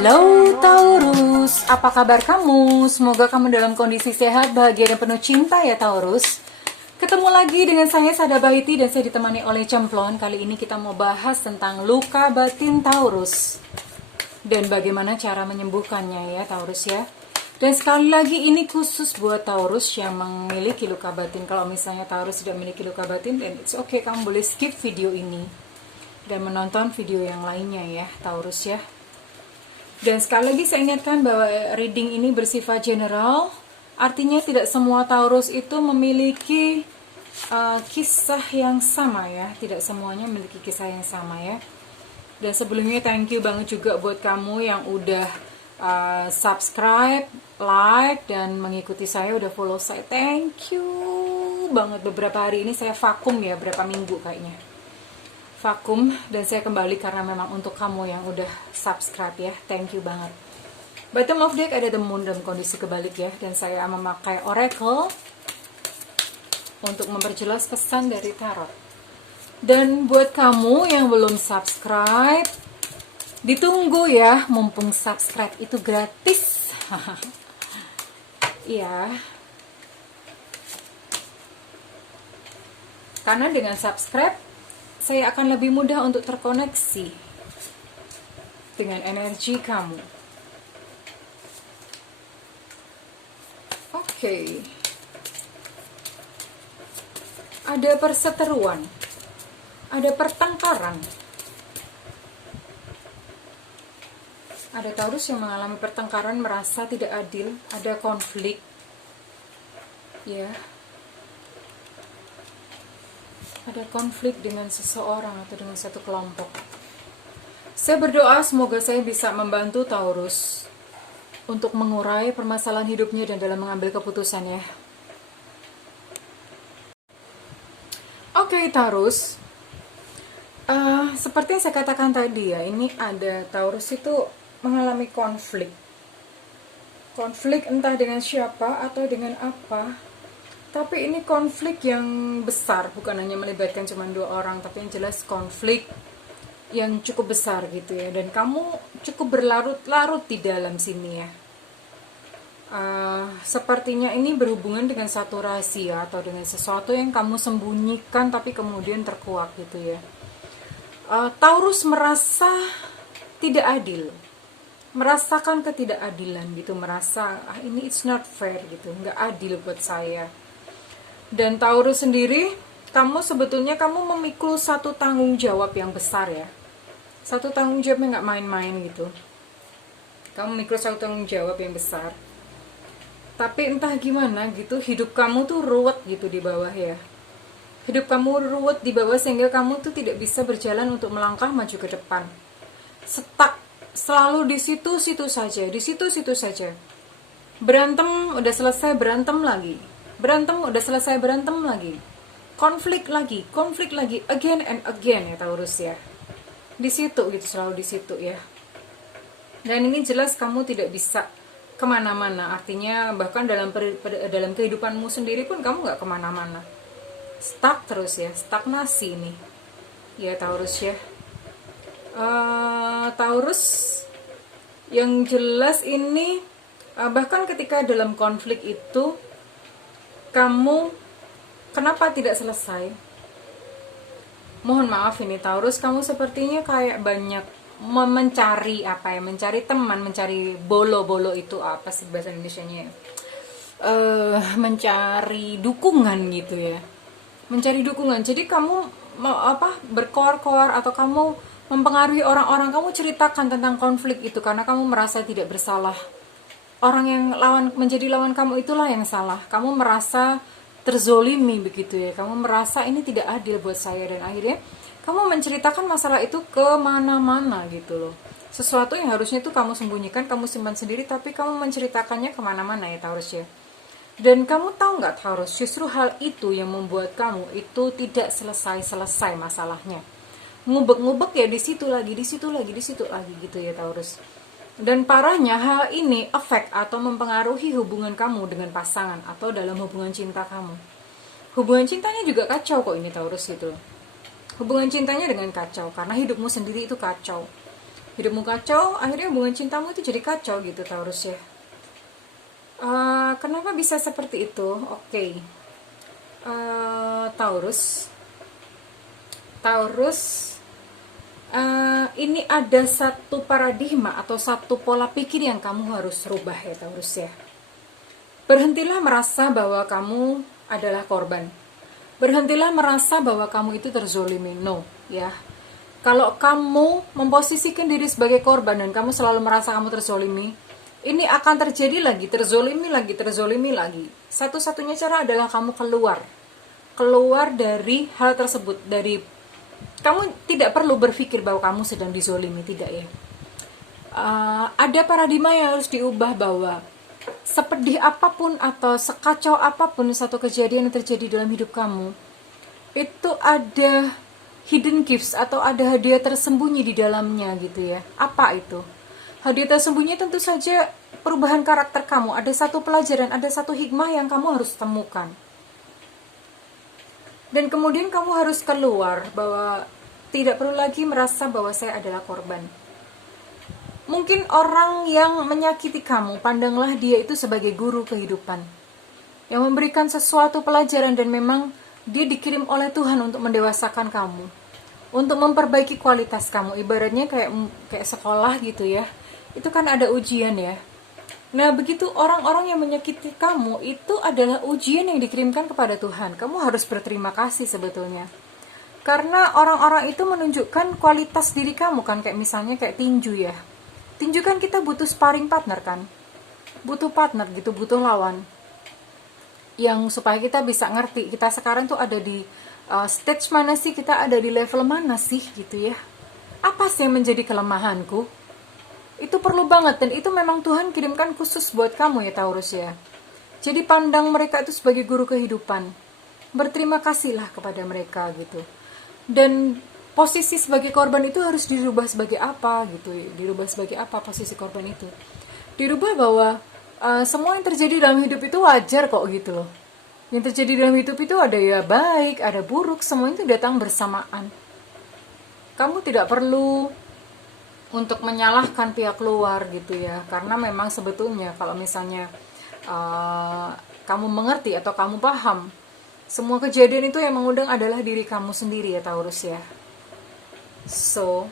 Halo Taurus, apa kabar kamu? Semoga kamu dalam kondisi sehat, bahagia, dan penuh cinta ya Taurus. Ketemu lagi dengan saya Sada Baiti dan saya ditemani oleh Cemplon. Kali ini kita mau bahas tentang luka batin Taurus dan bagaimana cara menyembuhkannya ya Taurus ya. Dan sekali lagi ini khusus buat Taurus yang memiliki luka batin. Kalau misalnya Taurus tidak memiliki luka batin, then it's okay, kamu boleh skip video ini dan menonton video yang lainnya ya Taurus ya. Dan sekali lagi saya ingatkan bahwa reading ini bersifat general, artinya tidak semua Taurus itu memiliki kisah yang sama ya, tidak semuanya memiliki kisah yang sama ya. Dan sebelumnya thank you banget juga buat kamu yang udah subscribe, like, dan mengikuti saya, udah follow saya, thank you banget. Beberapa hari ini saya vakum ya, berapa minggu kayaknya vakum, dan saya kembali karena memang untuk kamu yang udah subscribe ya, thank you banget. Bottom of deck ada the moon dalam kondisi kebalik ya, dan saya memakai oracle untuk memperjelas pesan dari tarot. Dan buat kamu yang belum subscribe, ditunggu ya, mumpung subscribe itu gratis. Iya, karena dengan subscribe saya akan lebih mudah untuk terkoneksi dengan energi kamu. Oke. Ada perseteruan, ada pertengkaran. Ada Taurus yang mengalami pertengkaran, merasa tidak adil, ada konflik. Ya. Ada konflik dengan seseorang atau dengan satu kelompok. Saya berdoa semoga saya bisa membantu Taurus untuk mengurai permasalahan hidupnya dan dalam mengambil keputusan ya. Oke Taurus, seperti yang saya katakan tadi ya, ini ada Taurus itu mengalami konflik. Konflik entah dengan siapa atau dengan apa. Tapi ini konflik yang besar, bukan hanya melibatkan cuma 2 orang, tapi yang jelas konflik yang cukup besar gitu ya. Dan kamu cukup berlarut-larut di dalam sini ya. Sepertinya ini berhubungan dengan satu rahasia atau dengan sesuatu yang kamu sembunyikan tapi kemudian terkuak gitu ya. Taurus merasa tidak adil, merasakan ketidakadilan gitu, merasa ini it's not fair gitu, nggak adil buat saya. Dan Taurus sendiri, kamu sebetulnya memikul satu tanggung jawab yang besar ya. Satu tanggung jawab yang gak main-main gitu. Kamu memikul satu tanggung jawab yang besar. Tapi entah gimana gitu, hidup kamu tuh ruwet gitu di bawah ya. Hidup kamu ruwet di bawah sehingga kamu tuh tidak bisa berjalan untuk melangkah maju ke depan. Stuck, selalu di situ-situ saja, di situ-situ saja. Berantem, udah selesai berantem lagi. Berantem, udah selesai berantem lagi. Konflik lagi, again and again ya Taurus ya. Di situ gitu, selalu di situ ya. Dan ini jelas kamu tidak bisa kemana-mana. Artinya bahkan dalam kehidupanmu sendiri pun kamu nggak kemana-mana. Stuck terus ya, stagnasi nih. Ya Taurus ya. Taurus yang jelas ini bahkan ketika dalam konflik itu, kamu kenapa tidak selesai? Mohon maaf ini Taurus, kamu sepertinya kayak banyak mencari apa ya, mencari teman, mencari bolo-bolo itu apa sih bahasa Indonesianya ya? Mencari dukungan gitu ya. Mencari dukungan. Jadi kamu berkoar-koar atau kamu mempengaruhi orang-orang, kamu ceritakan tentang konflik itu karena kamu merasa tidak bersalah. Orang yang menjadi lawan kamu itulah yang salah. Kamu merasa terzolimi begitu ya. Kamu merasa ini tidak adil buat saya, dan akhirnya kamu menceritakan masalah itu kemana-mana gitu loh. Sesuatu yang harusnya itu kamu sembunyikan, kamu simpan sendiri, tapi kamu menceritakannya kemana-mana ya Taurus ya. Dan kamu tahu nggak Taurus, justru hal itu yang membuat kamu itu tidak selesai-selesai masalahnya. Ngubek-ngubek ya, di situ lagi gitu ya Taurus. Dan parahnya hal ini efek atau mempengaruhi hubungan kamu dengan pasangan atau dalam hubungan cinta kamu. Hubungan cintanya juga kacau kok ini Taurus gitu. Hubungan cintanya dengan kacau karena hidupmu sendiri itu kacau. hidupmu kacau, akhirnya hubungan cintamu itu jadi kacau gitu Taurus ya. Kenapa bisa seperti itu? Oke. Taurus, ini ada satu paradigma atau satu pola pikir yang kamu harus rubah ya Taurus ya. Berhentilah merasa bahwa kamu adalah korban. Berhentilah merasa bahwa kamu itu terzolimi. No, ya. Kalau kamu memposisikan diri sebagai korban dan kamu selalu merasa kamu terzolimi, ini akan terjadi lagi, terzolimi lagi. Satu-satunya cara adalah kamu keluar dari hal tersebut. Kamu tidak perlu berpikir bahwa kamu sedang dizolimi, tidak ya. Ada paradigma yang harus diubah bahwa sepedih apapun atau sekacau apapun satu kejadian yang terjadi dalam hidup kamu, itu ada hidden gifts atau ada hadiah tersembunyi di dalamnya gitu ya. Apa itu? Hadiah tersembunyi tentu saja perubahan karakter kamu. Ada satu pelajaran, ada satu hikmah yang kamu harus temukan. Dan kemudian kamu harus keluar bahwa tidak perlu lagi merasa bahwa saya adalah korban. Mungkin orang yang menyakiti kamu, pandanglah dia itu sebagai guru kehidupan. Yang memberikan sesuatu pelajaran dan memang dia dikirim oleh Tuhan untuk mendewasakan kamu. Untuk memperbaiki kualitas kamu. Ibaratnya kayak sekolah gitu ya. Itu kan ada ujian ya. Nah begitu orang-orang yang menyakiti kamu, itu adalah ujian yang dikirimkan kepada Tuhan. Kamu harus berterima kasih sebetulnya. Karena orang-orang itu menunjukkan kualitas diri kamu kan. Kayak misalnya kayak tinju ya. Tinju kan kita butuh sparring partner kan. Butuh partner gitu, butuh lawan. Yang supaya kita bisa ngerti, kita sekarang tuh ada di stage mana sih, kita ada di level mana sih gitu ya. Apa sih yang menjadi kelemahanku? Itu perlu banget dan itu memang Tuhan kirimkan khusus buat kamu ya Taurus ya. Jadi pandang mereka itu sebagai guru kehidupan. Berterima kasihlah kepada mereka gitu. Dan posisi sebagai korban itu harus dirubah sebagai apa gitu ya. Dirubah sebagai apa posisi korban itu? Dirubah bahwa semua yang terjadi dalam hidup itu wajar kok gitu loh. Yang terjadi dalam hidup itu ada ya baik, ada buruk, semua itu datang bersamaan. Kamu tidak perlu untuk menyalahkan pihak luar gitu ya. Karena memang sebetulnya kalau misalnya kamu mengerti atau kamu paham, semua kejadian itu yang mengundang adalah diri kamu sendiri ya Taurus ya. So,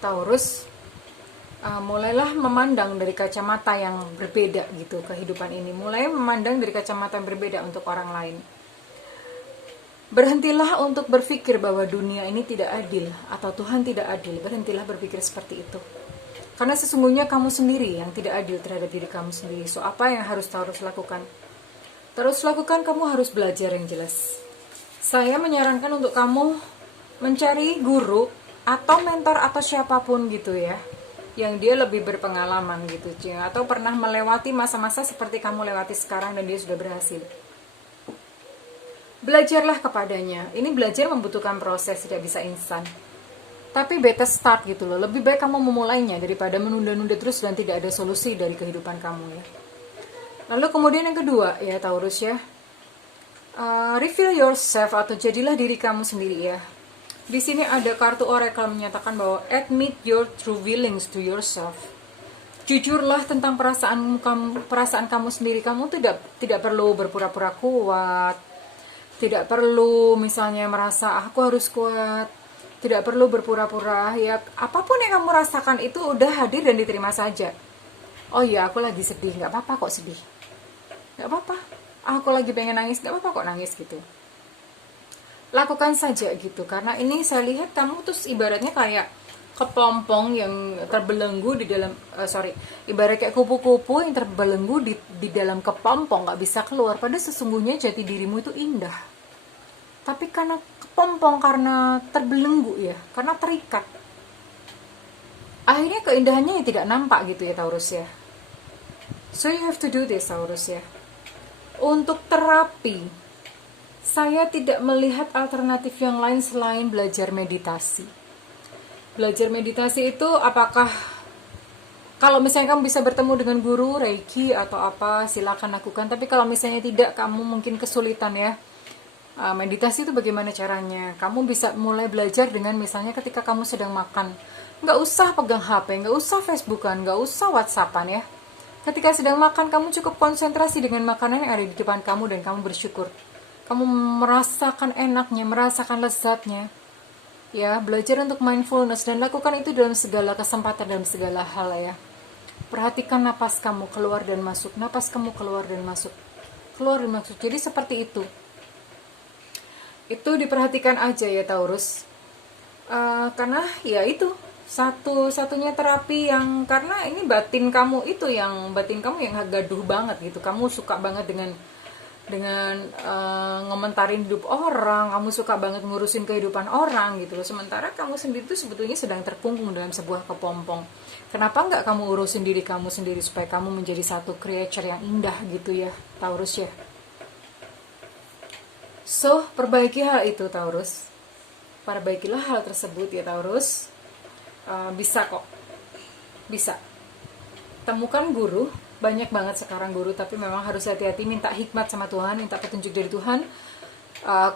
Taurus, mulailah memandang dari kacamata yang berbeda gitu kehidupan ini. Mulai memandang dari kacamata yang berbeda untuk orang lain. Berhentilah untuk berpikir bahwa dunia ini tidak adil atau Tuhan tidak adil. Berhentilah berpikir seperti itu. Karena sesungguhnya kamu sendiri yang tidak adil terhadap diri kamu sendiri. So, apa yang harus Taurus lakukan? Taurus lakukan, kamu harus belajar yang jelas. Saya menyarankan untuk kamu mencari guru atau mentor atau siapapun gitu ya, yang dia lebih berpengalaman gitu, atau pernah melewati masa-masa seperti kamu lewati sekarang dan dia sudah berhasil. Belajarlah kepadanya. Ini belajar membutuhkan proses, tidak bisa instan. Tapi better start gitu loh. Lebih baik kamu memulainya daripada menunda-nunda terus dan tidak ada solusi dari kehidupan kamu ya. Lalu kemudian yang kedua ya Taurus ya, reveal yourself atau jadilah diri kamu sendiri ya. Di sini ada kartu oracle menyatakan bahwa admit your true feelings to yourself. Jujurlah tentang perasaan kamu sendiri. Kamu tidak perlu berpura-pura kuat. Tidak perlu misalnya merasa aku harus kuat. Tidak perlu berpura-pura ya. Apapun yang kamu rasakan itu udah hadir dan diterima saja. Oh iya, aku lagi sedih, nggak apa-apa kok sedih. Nggak apa-apa. Aku lagi pengen nangis, nggak apa-apa kok nangis gitu. Lakukan saja gitu, karena ini saya lihat kamu tuh ibaratnya kayak kepompong yang terbelenggu di dalam ibarat kayak kupu-kupu yang terbelenggu di dalam kepompong, nggak bisa keluar. Padahal sesungguhnya jati dirimu itu indah, tapi karena kepompong, karena terbelenggu ya, karena terikat, akhirnya keindahannya ya tidak nampak gitu ya Taurus ya. So you have to do this Taurus ya. Untuk terapi, saya tidak melihat alternatif yang lain selain belajar meditasi. Belajar meditasi itu apakah, kalau misalnya kamu bisa bertemu dengan guru, Reiki atau apa, silakan lakukan. Tapi kalau misalnya tidak, kamu mungkin kesulitan ya. Meditasi itu bagaimana caranya? Kamu bisa mulai belajar dengan misalnya ketika kamu sedang makan. nggak usah pegang HP, nggak usah Facebookan, nggak usah WhatsAppan ya. Ketika sedang makan, kamu cukup konsentrasi dengan makanan yang ada di depan kamu dan kamu bersyukur. Kamu merasakan enaknya, merasakan lezatnya. Ya, belajar untuk mindfulness dan lakukan itu dalam segala kesempatan, dalam segala hal ya. Perhatikan napas kamu keluar dan masuk, napas kamu keluar dan masuk, keluar dan masuk. Jadi seperti itu. Itu diperhatikan aja ya Taurus. Karena ya itu satu-satunya terapi yang, karena ini batin kamu yang gaduh banget gitu. Kamu suka banget dengan ngomentarin hidup orang, kamu suka banget ngurusin kehidupan orang gitu loh. Sementara kamu sendiri tuh sebetulnya sedang terkungkung dalam sebuah kepompong. Kenapa nggak kamu urusin diri kamu sendiri supaya kamu menjadi satu creature yang indah gitu ya Taurus ya. So, perbaiki hal itu Taurus. Perbaikilah hal tersebut ya Taurus. Bisa kok. Bisa. Temukan guru. Banyak banget sekarang guru, tapi memang harus hati-hati, minta hikmat sama Tuhan, minta petunjuk dari Tuhan.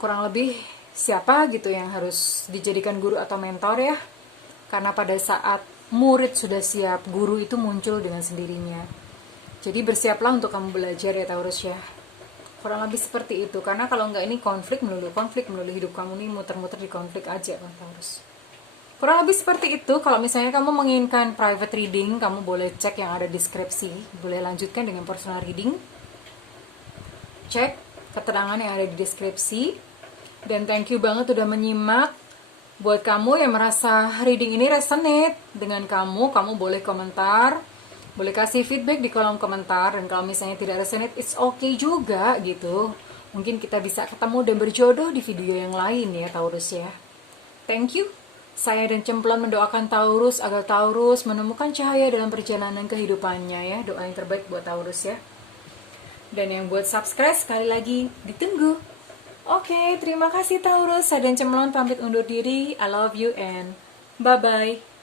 Kurang lebih siapa gitu yang harus dijadikan guru atau mentor ya. Karena pada saat murid sudah siap, guru itu muncul dengan sendirinya. Jadi bersiaplah untuk kamu belajar ya Taurus ya. Kurang lebih seperti itu, karena kalau enggak ini konflik melulu, hidup kamu nih muter-muter di konflik aja kan Taurus. Kurang lebih seperti itu. Kalau misalnya kamu menginginkan private reading, kamu boleh cek yang ada di deskripsi. Boleh lanjutkan dengan personal reading. Cek keterangan yang ada di deskripsi. Dan thank you banget udah menyimak. Buat kamu yang merasa reading ini resonate dengan kamu boleh komentar. Boleh kasih feedback di kolom komentar. Dan kalau misalnya tidak resonate, it's okay juga gitu. Mungkin kita bisa ketemu dan berjodoh di video yang lain ya Taurus ya. Thank you. Saya dan Cemplon mendoakan Taurus agar Taurus menemukan cahaya dalam perjalanan kehidupannya ya. Doa yang terbaik buat Taurus ya. Dan yang buat subscribe sekali lagi ditunggu. Oke, terima kasih Taurus. Saya dan Cemplon pamit undur diri. I love you and bye-bye.